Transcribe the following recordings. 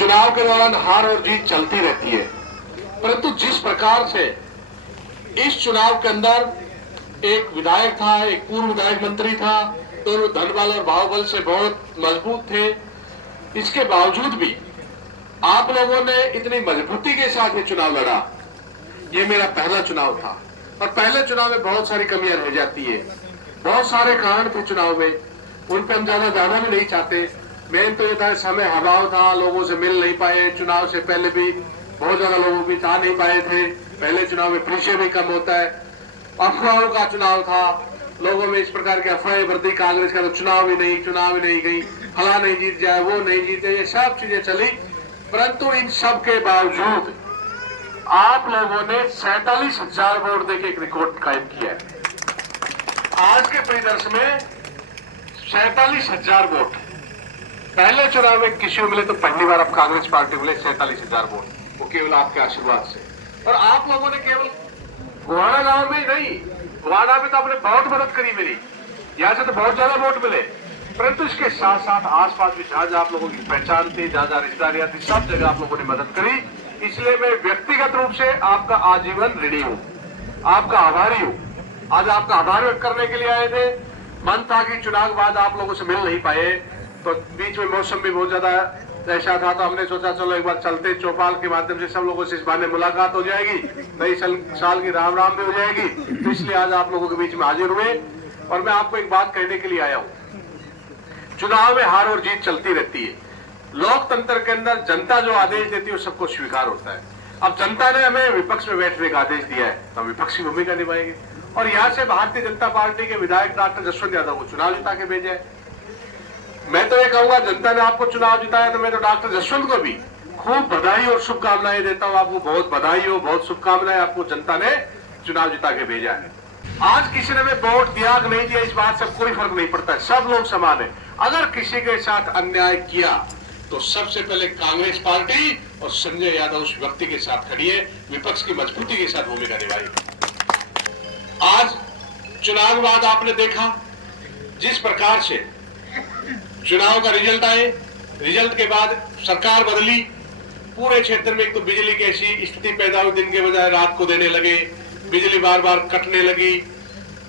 चुनाव के दौरान हार और जीत चलती रहती है, परंतु जिस प्रकार से इस चुनाव के अंदर एक विधायक था, एक पूर्व विधायक मंत्री था, दोनों धनबल और बाहुबल से बहुत मजबूत थे, इसके बावजूद भी आप लोगों ने इतनी मजबूती के साथ ये चुनाव लड़ा। ये मेरा पहला चुनाव था और पहले चुनाव में बहुत सारी कमियां रह जाती है, बहुत सारे कारण थे चुनाव में, उन पर हम ज्यादा जाना भी नहीं चाहते। मेन तो ये था समय अभाव था, लोगों से मिल नहीं पाए, चुनाव से पहले भी बहुत ज्यादा लोगों भी आ नहीं पाए थे, पहले चुनाव में परिचय भी कम होता है, अफवाहों का चुनाव था, लोगों में इस प्रकार की अफवाहें बढ़ती, कांग्रेस का तो चुनाव ही नहीं गई, फला नहीं जीत जाए, वो नहीं जीत जाए, ये सब चीजें चली। परंतु इन सब के बावजूद आप लोगों ने 47,000 वोट देके एक रिकॉर्ड कायम किया है। आज के परिदृश्य में 47,000 वोट पहले चुनाव में किसी को मिले तो पहली बार अब कांग्रेस पार्टी मिले 47,000 वोट, वो केवल आपके आशीर्वाद से। और आप लोगों ने केवल गोहाना गांव में नहीं, गोहाना में तो आपने बहुत मदद करी मेरी, यहाँ से तो बहुत ज्यादा वोट मिले, परंतु इसके साथ साथ आसपास भी जहां आप लोगों की पहचान थी, जहां रिश्तेदारियां थी, सब जगह आप लोगों ने मदद करी। इसलिए मैं व्यक्तिगत रूप से आपका आजीवन ऋणी हूं, आपका आभारी हूं। आज आपका आभार व्यक्त करने के लिए आए थे। मन था कि चुनाव के बाद आप लोगों से मिल नहीं पाए, तो बीच में मौसम भी बहुत ज्यादा ऐसा था, तो हमने सोचा चलो एक बार चलते, चौपाल के माध्यम से सब लोगों से इस बहाने मुलाकात हो जाएगी, नई साल की राम राम भी हो जाएगी। तो इसलिए आज आप लोगों के बीच में हाजिर हुए और मैं आपको एक बात कहने के लिए आया हूं। चुनाव में हार और जीत चलती रहती है, लोकतंत्र के अंदर जनता जो आदेश देती है वो सबको स्वीकार होता है। अब जनता ने हमें विपक्ष में बैठने का आदेश दिया है, तो हम विपक्ष की भूमिका निभाएंगे। और यहाँ से भारतीय जनता पार्टी के विधायक डॉक्टर जसवंत यादव को चुनाव जिता के भेजा है। मैं तो ये कहूंगा, जनता ने आपको चुनाव जिताया तो मैं तो डॉक्टर जसवंत को भी खूब बधाई और शुभकामनाएं देता हूं। आपको बहुत बधाई हो, बहुत शुभकामनाएं, आपको जनता ने चुनाव जिता के भेजा है। आज किसी ने हमें वोट दिया कि नहीं दिया, इस बात से कोई फर्क नहीं पड़ता है, सब लोग समान है। अगर किसी के साथ अन्याय किया तो सबसे पहले कांग्रेस पार्टी और संजय यादव उस व्यक्ति के साथ खड़ी है, विपक्ष की मजबूती के साथ भूमिका निभाई। आज चुनाव के बाद आपने देखा जिस प्रकार से चुनाव का रिजल्ट आए, रिजल्ट के बाद सरकार बदली, पूरे क्षेत्र में एक तो बिजली की ऐसी स्थिति पैदा हुई, दिन के बजाय रात को देने लगे, बिजली बार बार कटने लगी।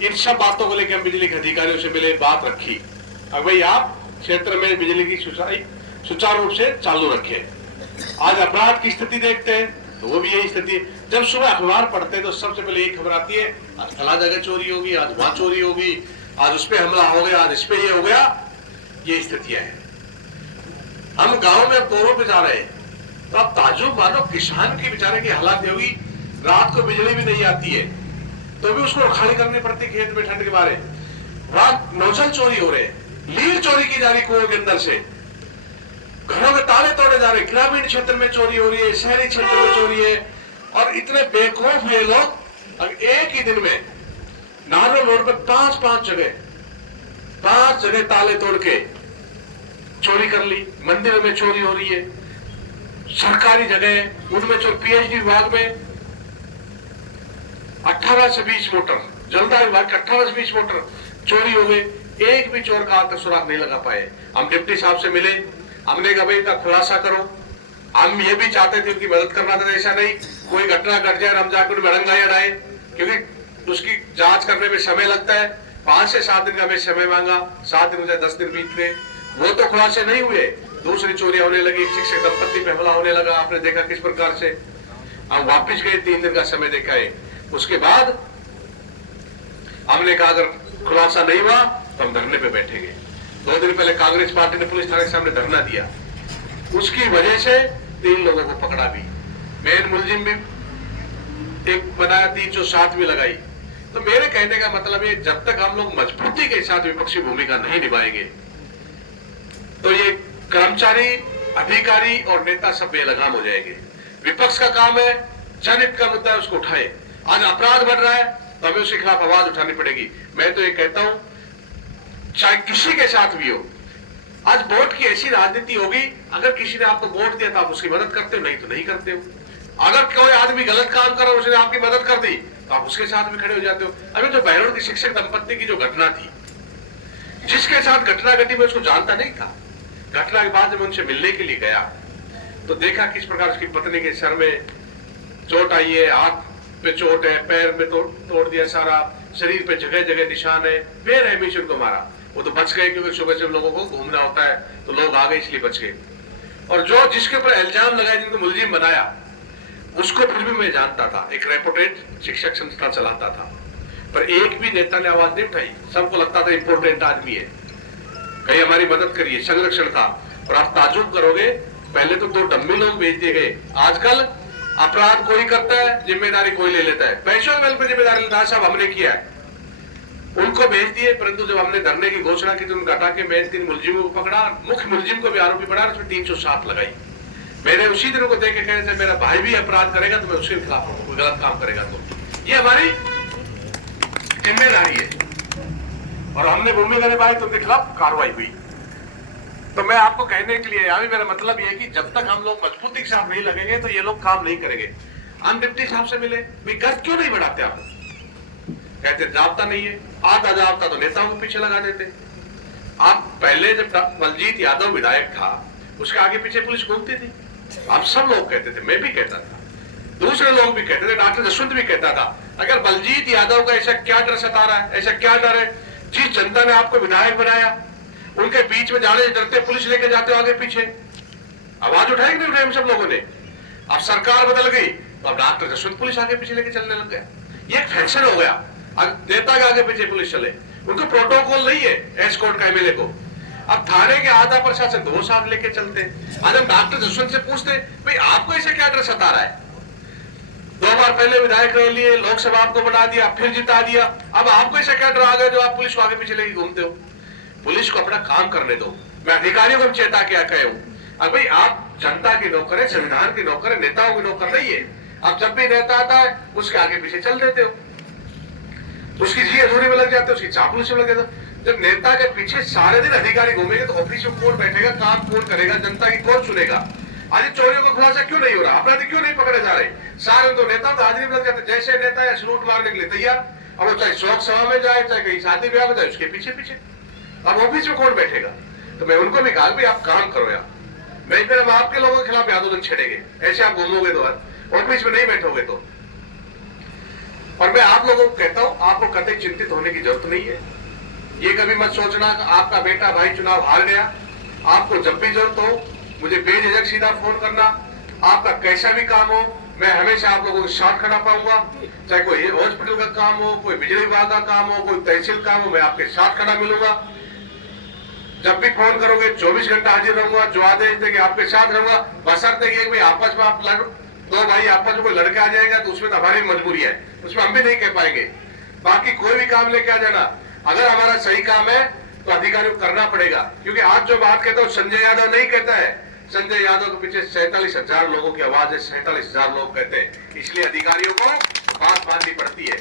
इन सब बातों को लेकर हम बिजली के अधिकारियों से मिले, बात रखी, अब भाई आप क्षेत्र में बिजली की सुचारू रूप से चालू रखे। आज अपराध की स्थिति देखते हैं तो वो भी यही स्थिति है। जब सुबह अखबार पढ़ते हैं तो सबसे पहले यही खबर आती है, आज फला जगह चोरी होगी, आज वहां चोरी होगी, आज उस पर हमला हो गया, आज इस पे ये हो गया। ये स्थितियां हैं। हम गांव में बोरों पे जा रहे हैं तो आप ताजुब मानो, किसान की बेचारे की हालात होगी, रात को बिजली भी नहीं आती है तो भी उसको खाली करनी पड़ती खेत में ठंड के मारे, रात नौजल चोरी हो रहे, लीड चोरी की जा रही कुओं के अंदर से, घरों में ताले तोड़े जा रहे, ग्रामीण क्षेत्र में चोरी हो रही है, शहरी क्षेत्र में चोरी है। और इतने बेखौफ हुए लोग, अब एक ही दिन में नाहरलगुन रोड पर पांच जगह ताले तोड़ के चोरी कर ली। मंदिर में चोरी हो रही है, सरकारी जगह उनमें चोरी, पीएचडी विभाग में 18 से 20 मोटर, जलदार विभाग के 18 से 20 मोटर चोरी हो गए, एक भी चोर का आज तक सुराग नहीं लगा पाए। हम डिप्टी साहब से मिले, हमने कहा भाई इनका खुलासा करो, हम ये भी चाहते थे उनकी मदद करना था, ऐसा नहीं कोई घटना घट जाए हम जाकर उनमें रंगाई अड़ाए, क्योंकि उसकी जांच करने में समय लगता है। 5 से 7 दिन का हमें समय मांगा, 7 दिन 10 दिन बीत गए, वो तो खुलासे नहीं हुए। दूसरी चोरियां होने लगी, शिक्षक दंपत्ति पे हमला होने लगा, आपने देखा किस प्रकार से। हम वापिस गए, 3 दिन का समय देखा है। उसके बाद हमने कहा अगर खुलासा नहीं हुआ तो हम धरने पे बैठेंगे। 2 दिन पहले कांग्रेस पार्टी ने पुलिस थाने के सामने धरना दिया, उसकी वजह से 3 लोगों को पकड़ा भी, मेन मुलजिम भी एक बनाया, 307 भी लगाई। तो मेरे कहने का मतलब है, जब तक हम लोग मजबूती के साथ विपक्षी भूमिका नहीं निभाएंगे तो ये कर्मचारी, अधिकारी और नेता सब बेलगाम हो जाएंगे। विपक्ष का काम है जनहित का मुद्दा है उसको उठाए। आज अपराध बढ़ रहा है तो हमें उसके खिलाफ आवाज उठानी पड़ेगी। मैं तो ये कहता हूं, चाहे किसी के साथ भी हो, आज वोट की ऐसी राजनीति होगी, अगर किसी ने आपको वोट दिया तो आप उसकी मदद करते हो, नहीं तो नहीं करते हो। अगर कोई आदमी गलत काम कर रहा, उसने आपकी मदद कर दी तो आप उसके साथ भी खड़े हो जाते हो। अभी तो बहरोड की शिक्षक दंपत्ति की जो घटना थी, जिसके साथ घटना घटी मैं उसको जानता नहीं था, घटना के बाद जब उनसे मिलने के लिए गया तो देखा किस प्रकार उसकी पत्नी के सर में चोट आई है, हाथ पे चोट है, पैर में तोड़ दिया सारा, शरीर पे जगह जगह निशान है, बेरहमी से उनको मारा। वो तो बच गए क्योंकि सुबह से लोगों को घूमना होता है तो लोग आ गए इसलिए बच गए। और जो जिसके ऊपर इल्जाम लगाया, जिनको मुलजिम बनाया, उसको फिर भी मैं जानता था, एक रेपुटेड शिक्षक संस्था चलाता था, पर एक भी नेता ने आवाज नहीं उठाई। सबको लगता था इंपोर्टेंट आदमी है, कहीं हमारी मदद करिए, संरक्षण था। और आप ताजुब करोगे, पहले तो 2 डम्मी लोग भेज दिए गए, आजकल अपराध कोई करता है, जिम्मेदारी कोई ले लेता है, पैसों के बल पर जिम्मेदारी लेता है, साहब हमने किया है, उनको भेज दिए। परंतु जब हमने धरने की घोषणा की तो उनको हटा के मेन 3 मुलजिमों को पकड़ा, मुख्य मुलजिम को भी आरोपी बनाया, उसमें 307 लगाई। मैंने उसी दिन को देख के कहे थे मेरा भाई भी अपराध करेगा तो मैं उसके खिलाफ हूं, कोई गलत काम करेगा तो। ये हमारी जिम्मेदारी है और हमने भूमिका निभाई तो उनके खिलाफ कार्रवाई हुई। तो मैं आपको कहने के लिए अभी मेरा मतलब यह है कि जब तक हम लोग मजबूती के साथ नहीं लगेंगे तो ये लोग काम नहीं करेंगे। हम डिप्टी साहब से मिले, गज क्यों नहीं बढ़ाते आप? कहते जाब्ता नहीं है, आधा जाब्ता तो नेताओं को पीछे लगा देते। आप पहले जब बलजीत यादव विधायक था, उसके आगे पीछे पुलिस घूमती थी, आप सब लोग कहते थे, मैं भी कहता था, दूसरे लोग भी कहते थे, डॉक्टर जसवंत भी कहता था, अगर बलजीत यादव का ऐसा क्या डर सता रहा है, ऐसा क्या डर है? जिस जनता ने आपको विधायक बनाया, उनके बीच में जाने डरते पुलिस लेके जाते हो आगे पीछे। आवाज उठाई नहीं उठाई हम सब लोगों ने। अब सरकार बदल गई तो अब डॉक्टर जसवंत पुलिस आगे पीछे लेके चलने लग गया। ये एक फैशन हो गया, नेता के आगे पीछे पुलिस चले। उनको प्रोटोकॉल नहीं है एस्कॉर्ट का एमएलए को। अब थाने के आधा प्रशासन 2 साहब लेके चलते। आज हम डॉक्टर जसवंत से पूछते, भाई आपको ऐसे क्या डर सता रहा है? 2 बार पहले विधायक रह लिए, लोकसभा आपको बना दिया, फिर जिता दिया, अब आपको ऐसा क्या डर आ गया जो आप पुलिस को आगे पीछे लेके घूमते हो? पुलिस को अपना काम करने दो। मैं अधिकारियों को चेता क्या कहे हूं, अब भाई आप जनता की नौकर है, संविधान की नौकर है, नेताओं की नौकर नहीं है। अब जब भी नेता आता है उसके आगे पीछे चल देते हो, उसकी जी हजूरी में लग जाते हो, उसकी चापलूसी में लग जाते हो। जब नेता के पीछे सारे दिन अधिकारी घूमेंगे तो ऑफिस में कौन बैठेगा, काम कौन करेगा, जनता की कौन सुनेगा? आज चोरियों का खुलासा क्यों नहीं हो रहा, अपराधी क्यों नहीं पकड़े जा रहे? सारे तो नेता तो हाजिरी में लग जाते, जैसे नेता या सलूट मारने के लिए तैयार। अब वो चाहे शोक सभा में जाए, चाहे कहीं शादी ब्याह में जाए, उसके पीछे पीछे। अब ऑफिस में कौन बैठेगा? तो मैं उनको भी कहा भाई आप काम करो यार, नहीं फिर हम आपके लोगों के खिलाफ आंदोलन छेड़ेंगे, ऐसे आप घूमोगे तो ऑफिस में नहीं बैठोगे तो। और मैं आप लोगों को कहता हूं, आपको कतई चिंतित होने की जरूरत नहीं है। ये कभी मत सोचना आपका बेटा भाई चुनाव हार गया। आपको जब भी जरूरत हो मुझे बेझिझक सीधा फोन करना, आपका कैसा भी काम हो, मैं हमेशा आप लोगों के साथ खड़ा पाऊंगा। चाहे कोई हॉस्पिटल का काम हो, कोई बिजली विभाग का काम हो, कोई तहसील काम हो, मैं आपके साथ खड़ा मिलूंगा। जब भी फोन करोगे 24 घंटा हाजिर रहूंगा, जो आदेश देंगे आपके साथ रहूंगा। बशर्ते कि भाई आपस में आप दो भाई आपस में कोई लड़का आ जाएगा तो उसमें तो हमारी मजबूरी है, उसमें हम भी नहीं कह पाएंगे। बाकी कोई भी काम लेके आ जाना, अगर हमारा सही काम है तो अधिकारियों को करना पड़ेगा। क्योंकि आज जो बात कहता हूं संजय यादव नहीं कहता है, संजय यादव के पीछे 47,000 लोगों की आवाज है, 47,000 लोग कहते हैं, इसलिए अधिकारियों को बात माननी पड़ती है।